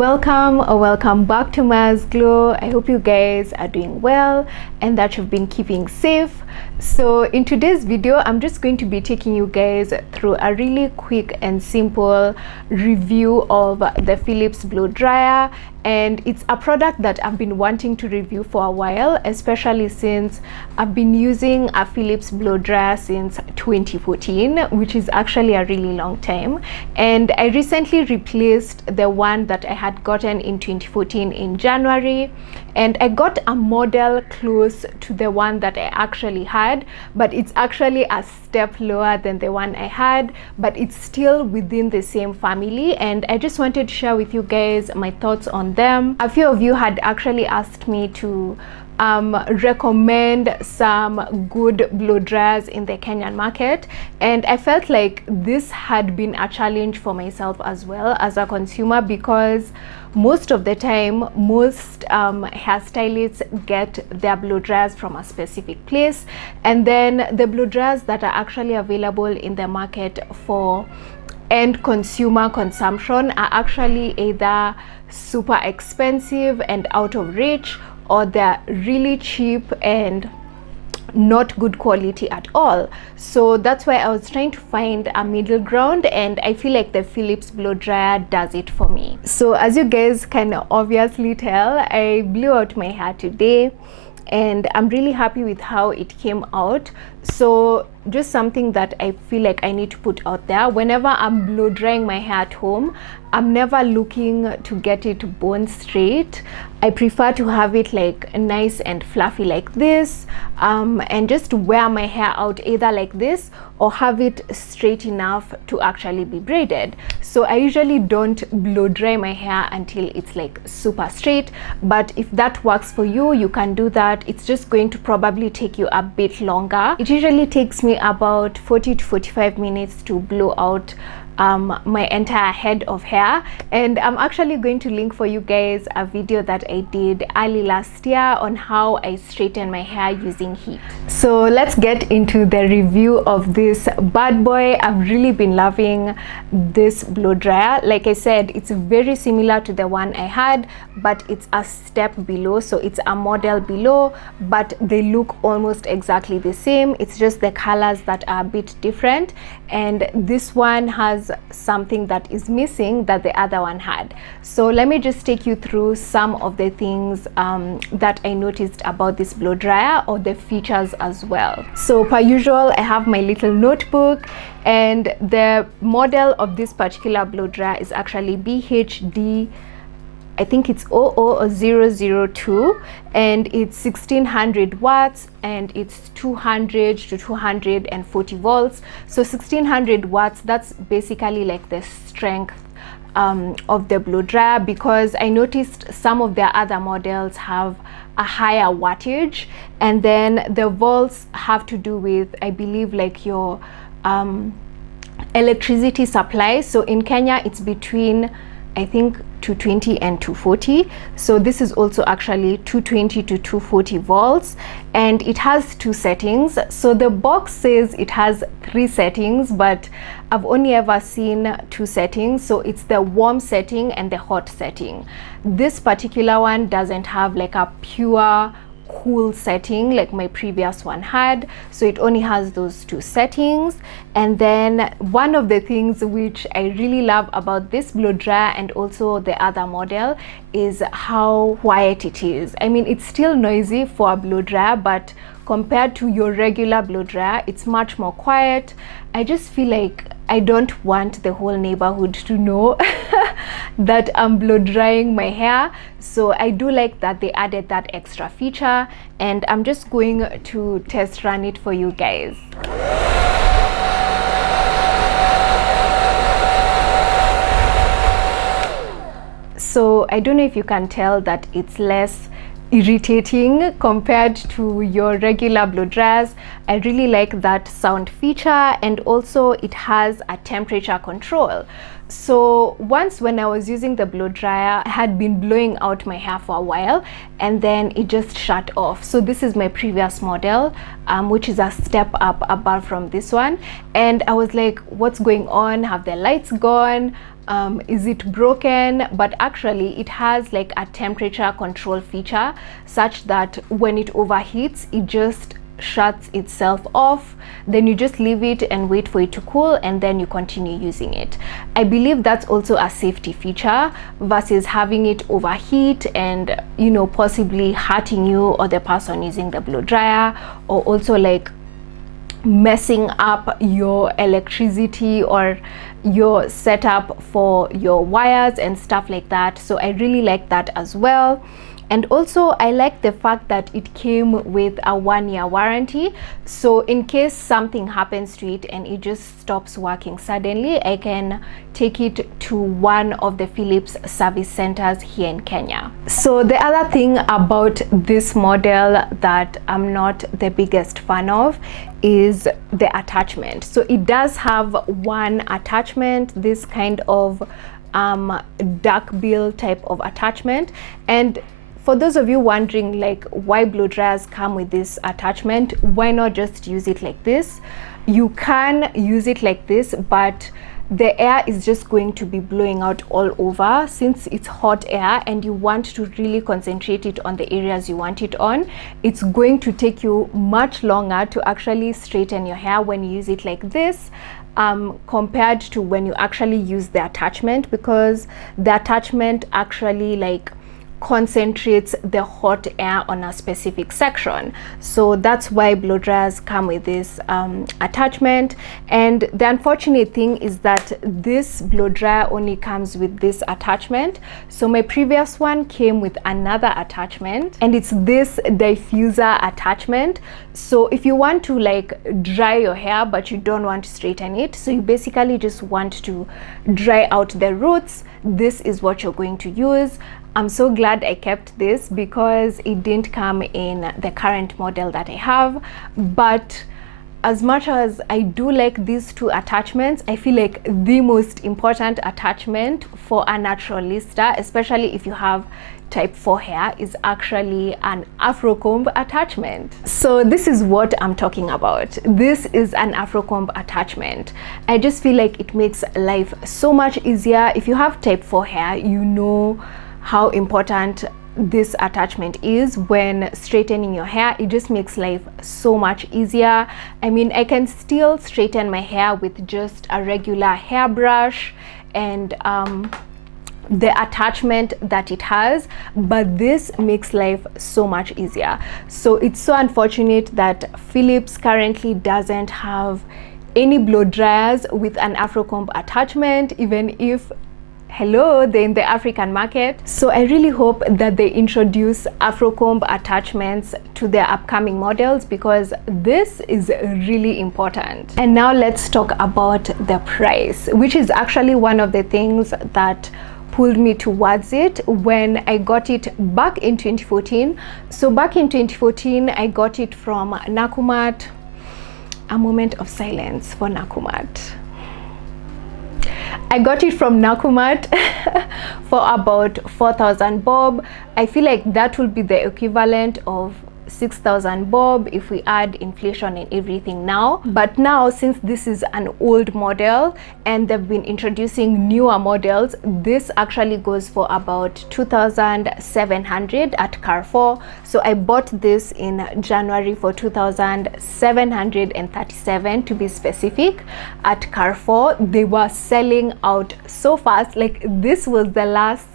Welcome or welcome back to Maya's Glow. I hope you guys are doing well and that you've been keeping safe. So in today's video, I'm just going to be taking you guys through a really quick and simple review of the Philips blow dryer, and it's a product that I've been wanting to review for a while, especially since I've been using a Philips blow dryer since 2014, which is actually a really long time. And I recently replaced the one that I had gotten in 2014 in January, and I got a model close to the one that I actually had, but it's actually a step lower than the one I had, but it's still within the same family, and I just wanted to share with you guys my thoughts on them. A few of you had actually asked me to recommend some good blow dryers in the Kenyan market, and I felt like this had been a challenge for myself as well as a consumer, because most of the time most hairstylists get their blow dryers from a specific place, and then the blow dryers that are actually available in the market for end consumer consumption are actually either super expensive and out of reach, or they're really cheap and not good quality at all. So that's why I was trying to find a middle ground, and I feel like the Philips blow dryer does it for me. So as you guys can obviously tell, I blew out my hair today and I'm really happy with how it came out. So just something that I feel like I need to put out there: whenever I'm blow drying my hair at home, I'm never looking to get it bone straight. I prefer to have it like nice and fluffy like this, and just wear my hair out either like this or have it straight enough to actually be braided. So I usually don't blow dry my hair until it's like super straight, but if that works for you, you can do that. It's just going to probably take you a bit longer. It usually takes me about 40 to 45 minutes to blow out my entire head of hair, and I'm actually going to link for you guys a video that I did early last year on how I straighten my hair using heat. So let's get into the review of this bad boy. I've really been loving this blow dryer. Like I said, it's very similar to the one I had, but it's a step below, so it's a model below, but they look almost exactly the same. It's just the colors that are a bit different, and this one has something that is missing that the other one had. So let me just take you through some of the things that I noticed about this blow dryer, or the features as well. So per usual, I have my little notebook, and the model of this particular blow dryer is actually BHD, I think it's 00002, and it's 1600 watts and it's 200 to 240 volts. So 1600 watts, that's basically like the strength of the blow dryer, because I noticed some of their other models have a higher wattage, and then the volts have to do with, I believe, like your electricity supply. So in Kenya it's between, I think, 220 and 240. So this is also actually 220 to 240 volts, and it has two settings. So the box says it has 3 settings, but I've only ever seen 2 settings. So it's the warm setting and the hot setting. This particular one doesn't have like a pure cool setting like my previous one had, so it only has those 2 settings. And then one of the things which I really love about this blow dryer and also the other model is how quiet it is. I mean, it's still noisy for a blow dryer, but compared to your regular blow dryer, it's much more quiet. I just feel like I don't want the whole neighborhood to know that I'm blow drying my hair. So I do like that they added that extra feature, and I'm just going to test run it for you guys. So I don't know if you can tell that it's less irritating compared to your regular blow dryers. I really like that sound feature, and also it has a temperature control. So once when I was using the blow dryer, I had been blowing out my hair for a while and then it just shut off. So this is my previous model, which is a step up above from this one, and I was like, what's going on? Have the lights gone? is it broken? But actually it has like a temperature control feature such that when it overheats, it just shuts itself off. Then you just leave it and wait for it to cool, and then you continue using it. I believe that's also a safety feature versus having it overheat and, you know, possibly hurting you or the person using the blow dryer, or also like messing up your electricity or your setup for your wires and stuff like that. So I really like that as well. And also I like the fact that it came with a 1-year warranty. So in case something happens to it and it just stops working suddenly, I can take it to one of the Philips service centers here in Kenya. So the other thing about this model that I'm not the biggest fan of is the attachment. So it does have one attachment, this kind of duck bill type of attachment. And for those of you wondering like why blow dryers come with this attachment, why not just use it like this? You can use it like this, but the air is just going to be blowing out all over since it's hot air and you want to really concentrate it on the areas you want it on. It's going to take you much longer to actually straighten your hair when you use it like this, compared to when you actually use the attachment, because the attachment actually like concentrates the hot air on a specific section. So that's why blow dryers come with this attachment. And the unfortunate thing is that this blow dryer only comes with this attachment. So my previous one came with another attachment, and it's this diffuser attachment. So if you want to like dry your hair but you don't want to straighten it, so you basically just want to dry out the roots, this is what you're going to use. I'm so glad I kept this because it didn't come in the current model that I have. But as much as I do like these two attachments, I feel like the most important attachment for a naturalista, especially if you have type 4 hair, is actually an Afro Comb attachment. So this is what I'm talking about. This is an Afro Comb attachment. I just feel like it makes life so much easier. If you have type 4 hair, you know how important this attachment is when straightening your hair. It just makes life so much easier. I mean, I can still straighten my hair with just a regular hairbrush and the attachment that it has, but this makes life so much easier. So it's so unfortunate that Philips currently doesn't have any blow dryers with an Afro Comb attachment, even if hello, they're in the African market. So I really hope that they introduce Afro Comb attachments to their upcoming models, because this is really important. And now let's talk about the price, which is actually one of the things that pulled me towards it when I got it back in 2014. So back in 2014, I got it from Nakumatt. A moment of silence for Nakumatt. I got it from Nakumatt for about 4,000 bob. I feel like that will be the equivalent of 6,000 bob if we add inflation and everything now. But now, since this is an old model and they've been introducing newer models, this actually goes for about 2,700 at CarreFour. So I bought this in January for 2,737 to be specific at CarreFour. They were selling out so fast. Like, this was the last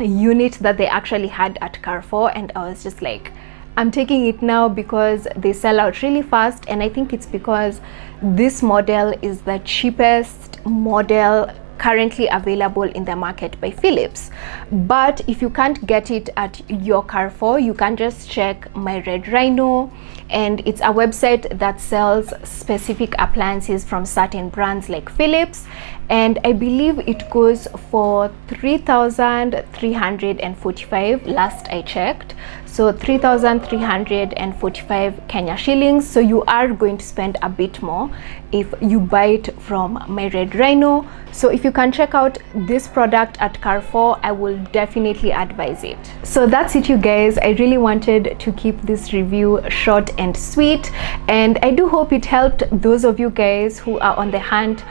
unit that they actually had at CarreFour, and I was just like, I'm taking it now because they sell out really fast. And I think it's because this model is the cheapest model currently available in the market by Philips. But if you can't get it at your CarreFour, you can just check My Red Rhino, and it's a website that sells specific appliances from certain brands like Philips, and I believe it goes for 3,345 last I checked. So 3,345 Kenya shillings. So you are going to spend a bit more if you buy it from My Red Rhino. So if you can check out this product at CarreFour, I will definitely advise it. So that's it, you guys. I really wanted to keep this review short and sweet, and I do hope it helped those of you guys who are on the hunt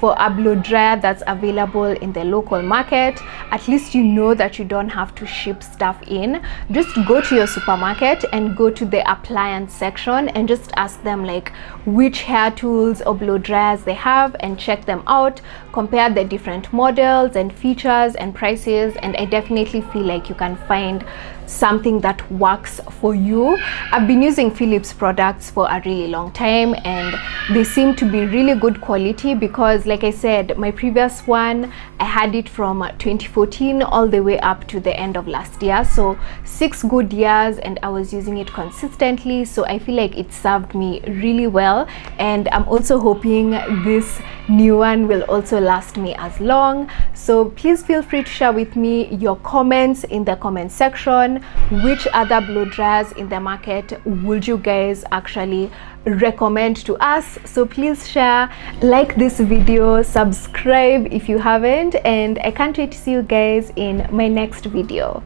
for a blow dryer that's available in the local market. At least you know that you don't have to ship stuff in. Just go to your supermarket and go to the appliance section and just ask them like which hair tools or blow dryers they have, and check them out, compare the different models and features and prices, and I definitely feel like you can find something that works for you. I've been using Philips products for a really long time and they seem to be really good quality, because like I said, my previous one, I had it from 2014 all the way up to the end of last year, so 6 good years, and I was using it consistently, so I feel like it served me really well, and I'm also hoping this new one will also last me as long. So please feel free to share with me your comments in the comment section. Which other blow dryers in the market would you guys actually recommend to us? So please share, like this video, subscribe if you haven't, and I can't wait to see you guys in my next video.